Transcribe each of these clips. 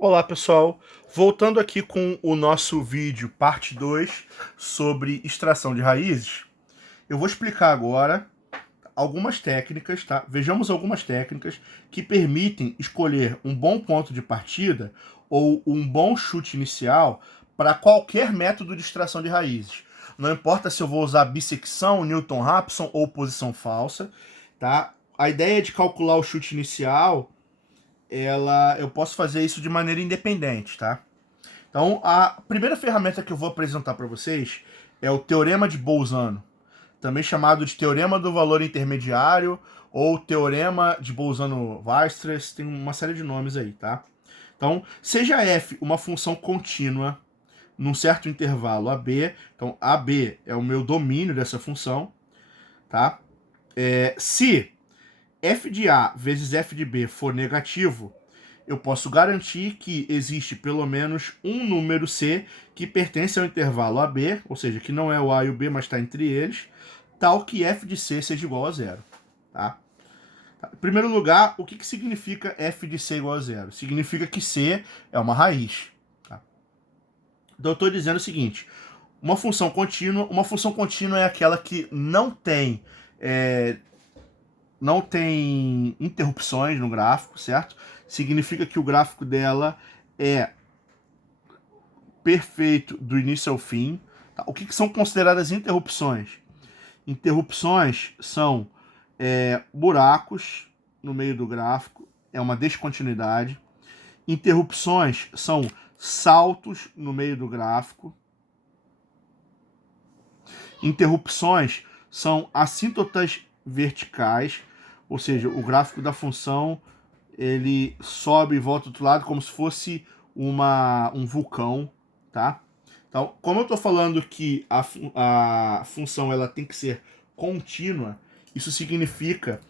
Olá pessoal, voltando aqui com o nosso vídeo parte 2 sobre extração de raízes, eu vou explicar agora algumas técnicas, tá? Vejamos algumas técnicas que permitem escolher um bom ponto de partida ou um bom chute inicial para qualquer método de extração de raízes. Não importa se eu vou usar bissecção, Newton-Raphson ou posição falsa, tá? A ideia de calcular o chute inicial eu posso fazer isso de maneira independente, tá? Então, a primeira ferramenta que eu vou apresentar para vocês é o Teorema de Bolzano, também chamado de Teorema do Valor Intermediário ou Teorema de Bolzano-Weierstrass, tem uma série de nomes aí, tá? Então, seja f uma função contínua num certo intervalo AB, então AB é o meu domínio dessa função, tá? Se f de A vezes f de B for negativo, eu posso garantir que existe pelo menos um número C que pertence ao intervalo AB, ou seja, que não é o A e o B, mas está entre eles, tal que f de C seja igual a zero. Tá? Em primeiro lugar, o que significa f de C igual a zero? Significa que C é uma raiz. Tá? Então eu estou dizendo o seguinte, uma função contínua é aquela que não tem interrupções no gráfico, certo? Significa que o gráfico dela é perfeito do início ao fim. Tá? O que são consideradas interrupções? Interrupções são buracos no meio do gráfico, é uma descontinuidade. Interrupções são saltos no meio do gráfico. Interrupções são assíntotas verticais, ou seja, o gráfico da função ele sobe e volta do outro lado como se fosse um vulcão, tá? Então, como eu estou falando que a função ela tem que ser contínua, isso significa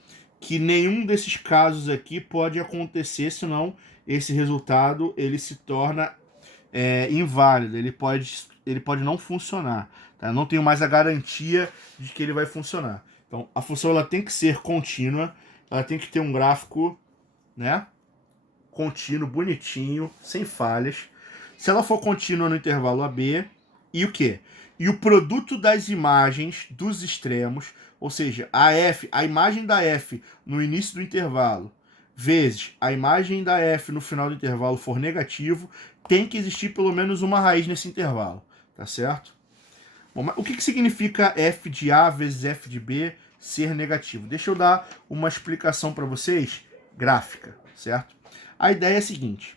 que nenhum desses casos aqui pode acontecer, senão esse resultado ele se torna inválido, ele pode não funcionar. Tá? Eu não tenho mais a garantia de que ele vai funcionar. Então, a função ela tem que ser contínua, ela tem que ter um gráfico, né, contínuo, bonitinho, sem falhas. Se ela for contínua no intervalo AB, e o quê? E o produto das imagens dos extremos, ou seja, a imagem da F no início do intervalo, vezes a imagem da F no final do intervalo for negativo, tem que existir pelo menos uma raiz nesse intervalo, tá certo? Bom, mas o que significa f de A vezes f de B ser negativo? Deixa eu dar uma explicação para vocês gráfica, certo? A ideia é a seguinte: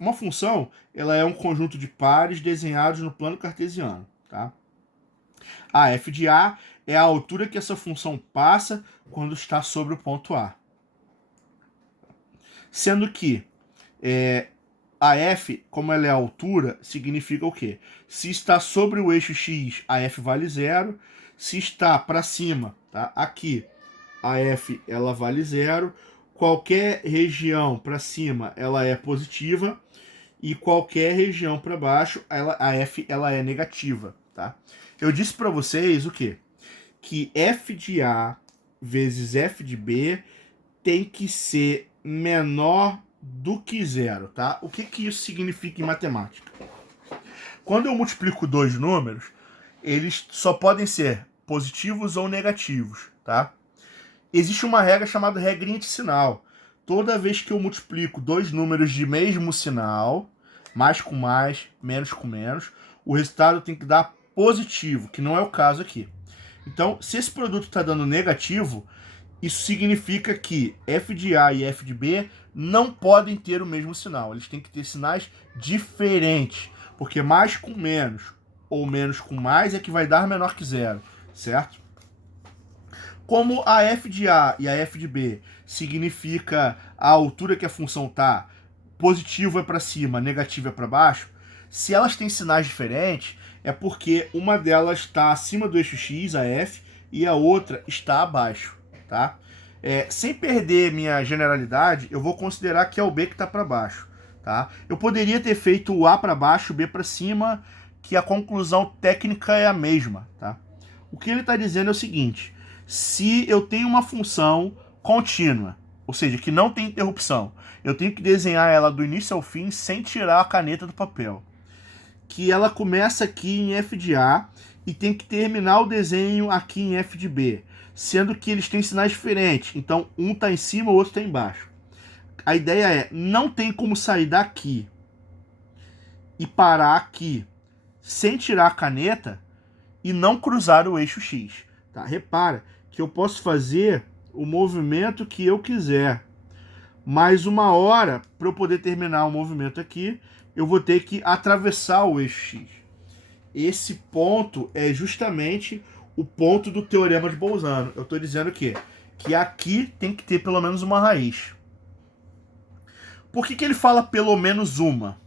uma função, ela é um conjunto de pares desenhados no plano cartesiano, tá? A f de A é a altura que essa função passa quando está sobre o ponto A. Sendo que a f, como ela é a altura, significa o quê? Se está sobre o eixo x, a f vale zero. Se está para cima, tá? Aqui, a f ela vale zero. Qualquer região para cima ela é positiva e qualquer região para baixo a f ela é negativa, tá? Eu disse para vocês o quê? Que f de A vezes f de B tem que ser menor do que zero, tá? O que isso significa em matemática? Quando eu multiplico dois números, eles só podem ser positivos ou negativos, tá? Existe uma regra chamada regrinha de sinal. Toda vez que eu multiplico dois números de mesmo sinal, mais com mais, menos com menos, o resultado tem que dar positivo, que não é o caso aqui. Então, se esse produto está dando negativo, isso significa que f de A e f de B não podem ter o mesmo sinal. Eles têm que ter sinais diferentes, porque mais com menos ou menos com mais é que vai dar menor que zero, certo? Como a f de A e a f de B significa a altura que a função está, positivo é para cima, negativo é para baixo, se elas têm sinais diferentes, é porque uma delas está acima do eixo x, a f, e a outra está abaixo, tá? Sem perder minha generalidade, eu vou considerar que é o B que está para baixo, tá? Eu poderia ter feito o A para baixo, o B para cima, que a conclusão técnica é a mesma, tá? O que ele está dizendo é o seguinte: se eu tenho uma função contínua, ou seja, que não tem interrupção. Eu tenho que desenhar ela do início ao fim sem tirar a caneta do papel. Que ela começa aqui em F de A e tem que terminar o desenho aqui em F de B, sendo que eles têm sinais diferentes. Então, um está em cima, o outro está embaixo. A ideia é, não tem como sair daqui e parar aqui sem tirar a caneta e não cruzar o eixo X. Tá? Repara que eu posso fazer o movimento que eu quiser. Mais uma hora, para eu poder terminar o movimento aqui, eu vou ter que atravessar o eixo X. Esse ponto é justamente o ponto do teorema de Bolzano. Eu estou dizendo que aqui tem que ter pelo menos uma raiz. Por que ele fala pelo menos uma?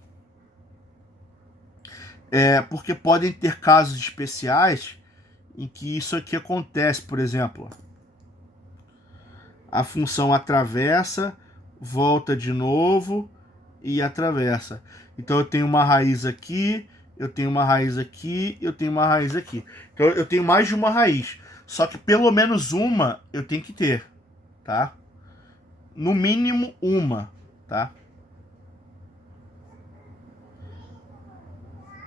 Porque podem ter casos especiais em que isso aqui acontece. Por exemplo, a função atravessa, volta de novo e atravessa. Então eu tenho uma raiz aqui, eu tenho uma raiz aqui, eu tenho uma raiz aqui. Então eu tenho mais de uma raiz. Só que pelo menos uma eu tenho que ter, tá? No mínimo uma, tá?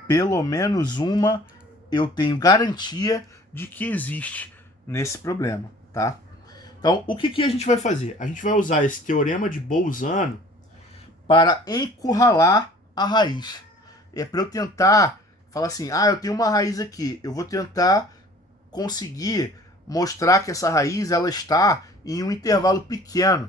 Pelo menos uma eu tenho garantia de que existe nesse problema, tá? Então, o que a gente vai fazer? A gente vai usar esse teorema de Bolzano para encurralar a raiz. É para eu tentar falar assim, eu tenho uma raiz aqui, eu vou tentar conseguir mostrar que essa raiz ela está em um intervalo pequeno,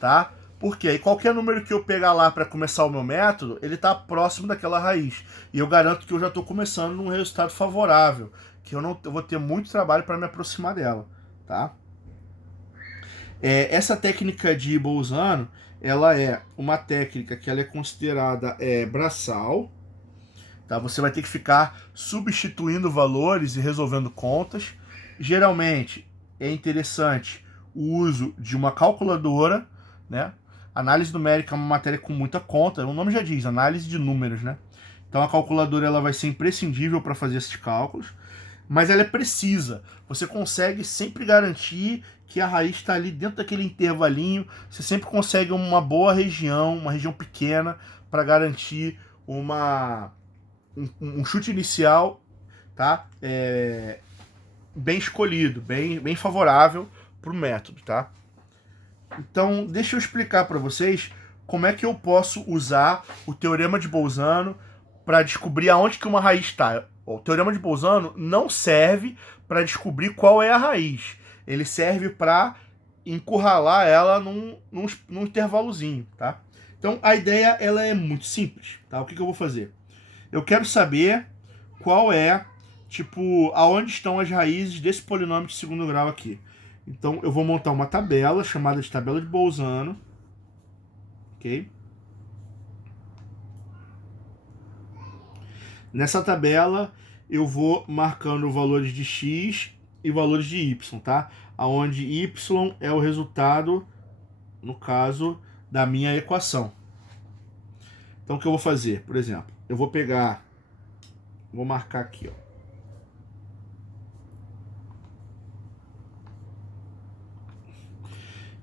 tá? Porque aí qualquer número que eu pegar lá para começar o meu método, ele está próximo daquela raiz. E eu garanto que eu já estou começando num resultado favorável, que eu vou ter muito trabalho para me aproximar dela, tá? Essa técnica de Bolzano, ela é uma técnica que ela é considerada braçal, tá? Você vai ter que ficar substituindo valores e resolvendo contas. Geralmente é interessante o uso de uma calculadora, né? Análise numérica é uma matéria com muita conta, o nome já diz, análise de números, né? Então a calculadora ela vai ser imprescindível para fazer esses cálculos, mas ela é precisa. Você consegue sempre garantir que a raiz está ali dentro daquele intervalinho. Você sempre consegue uma boa região, uma região pequena, para garantir um chute inicial, tá? Bem escolhido, bem favorável para o método, tá? Então, deixa eu explicar para vocês como é que eu posso usar o teorema de Bolzano para descobrir aonde que uma raiz está. O teorema de Bolzano não serve para descobrir qual é a raiz. Ele serve para encurralar ela num intervalozinho, tá? Então, a ideia ela é muito simples, tá? O que eu vou fazer? Eu quero saber qual é, aonde estão as raízes desse polinômio de segundo grau aqui. Então, eu vou montar uma tabela chamada de tabela de Bolzano, ok? Nessa tabela, eu vou marcando valores de x e valores de y, tá? Onde y é o resultado, no caso, da minha equação. Então, o que eu vou fazer? Por exemplo, eu vou marcar aqui, ó.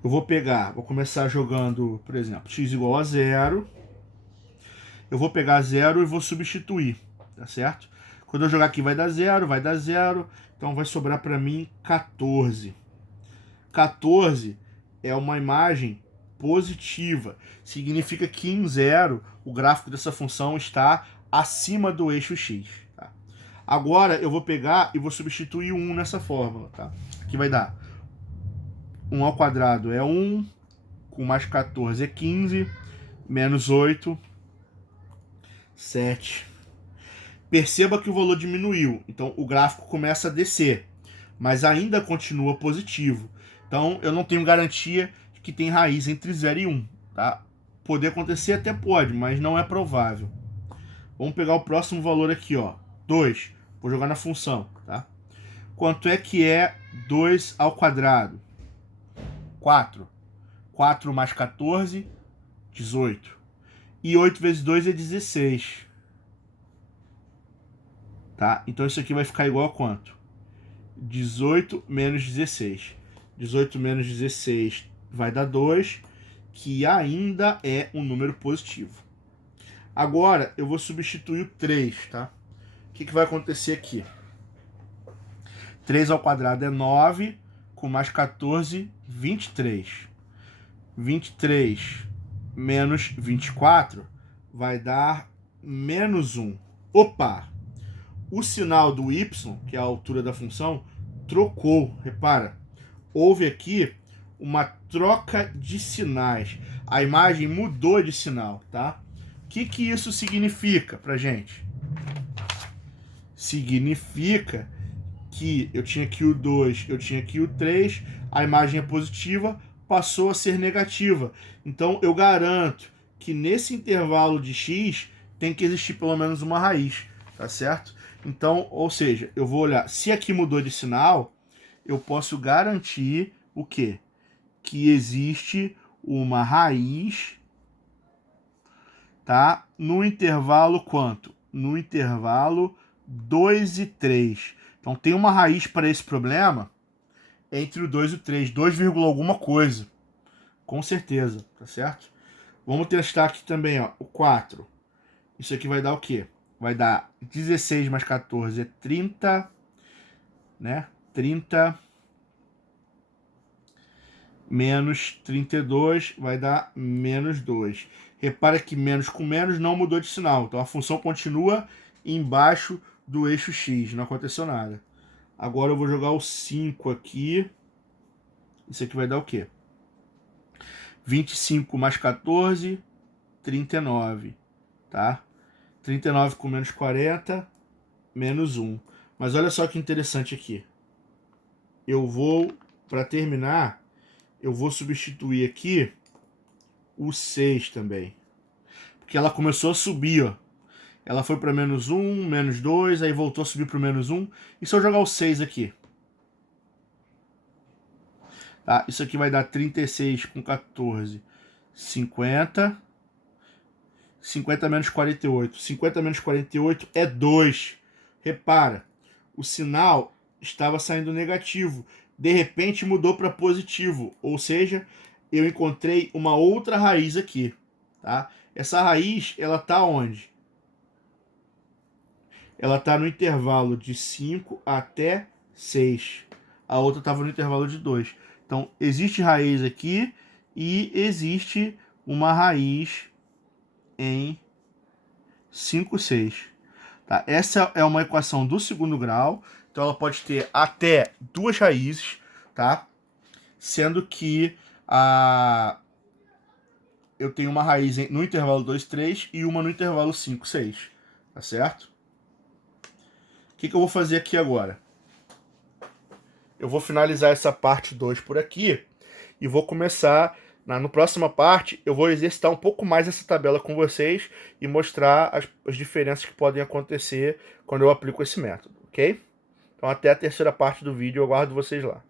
Vou começar jogando, por exemplo, x igual a 0. Eu vou pegar 0 e vou substituir, tá certo? Quando eu jogar aqui vai dar 0, então vai sobrar para mim 14. 14 é uma imagem positiva, significa que em 0 o gráfico dessa função está acima do eixo x. Tá? Agora eu vou pegar e vou substituir 1 nessa fórmula. Tá? Aqui vai dar 1 ao quadrado é 1, com mais 14 é 15, menos 8, 7. Perceba que o valor diminuiu, então o gráfico começa a descer, mas ainda continua positivo. Então eu não tenho garantia de que tem raiz entre 0 e 1. Tá? Poder acontecer até pode, mas não é provável. Vamos pegar o próximo valor aqui, ó, 2. Vou jogar na função. Tá? Quanto é que é 2 ao quadrado? 4. 4 mais 14, 18. E 8 vezes 2 é 16. Tá? Então isso aqui vai ficar igual a quanto? 18 menos 16. 18 menos 16 vai dar 2, que ainda é um número positivo. Agora, eu vou substituir o 3, tá? O que vai acontecer aqui? 3 ao quadrado é 9, com mais 14, 23. 23 menos 24 vai dar menos 1. Opa! O sinal do y, que é a altura da função, trocou. Repara, houve aqui uma troca de sinais. A imagem mudou de sinal, tá? O que isso significa pra gente? Significa que eu tinha aqui o 2, eu tinha aqui o 3, a imagem é positiva, passou a ser negativa. Então eu garanto que nesse intervalo de x tem que existir pelo menos uma raiz, tá certo? Então, ou seja, eu vou olhar, se aqui mudou de sinal, eu posso garantir o quê? Que existe uma raiz, tá? No intervalo quanto? No intervalo 2 e 3. Então tem uma raiz para esse problema entre o 2 e o 3, 2, alguma coisa. Com certeza, tá certo? Vamos testar aqui também, ó, o 4. Isso aqui vai dar o quê? Vai dar 16 mais 14 é 30, né? 30 menos 32 vai dar menos 2. Repara que menos com menos não mudou de sinal. Então a função continua embaixo do eixo x, não aconteceu nada. Agora eu vou jogar o 5 aqui. Isso aqui vai dar o quê? 25 mais 14, 39, tá? 39 com menos 40, menos 1. Mas olha só que interessante aqui. Eu vou, para terminar, eu vou substituir aqui o 6 também. Porque ela começou a subir, ó. Ela foi para menos 1, menos 2, aí voltou a subir para o menos 1. E se eu jogar o 6 aqui? Tá? Isso aqui vai dar 36 com 14, 50. 50 menos 48. 50 menos 48 é 2. Repara, o sinal estava saindo negativo. De repente mudou para positivo. Ou seja, eu encontrei uma outra raiz aqui. Tá? Essa raiz, ela está onde? Ela está no intervalo de 5 até 6. A outra estava no intervalo de 2. Então, existe raiz aqui e existe uma raiz em 5, 6. Tá? Essa é uma equação do segundo grau. Então, ela pode ter até duas raízes, tá? Sendo que eu tenho uma raiz no intervalo 2, 3 e uma no intervalo 5, 6. Tá certo? O que eu vou fazer aqui agora? Eu vou finalizar essa parte 2 por aqui e vou começar, na próxima parte, eu vou exercitar um pouco mais essa tabela com vocês e mostrar as diferenças que podem acontecer quando eu aplico esse método, ok? Então até a terceira parte do vídeo, eu aguardo vocês lá.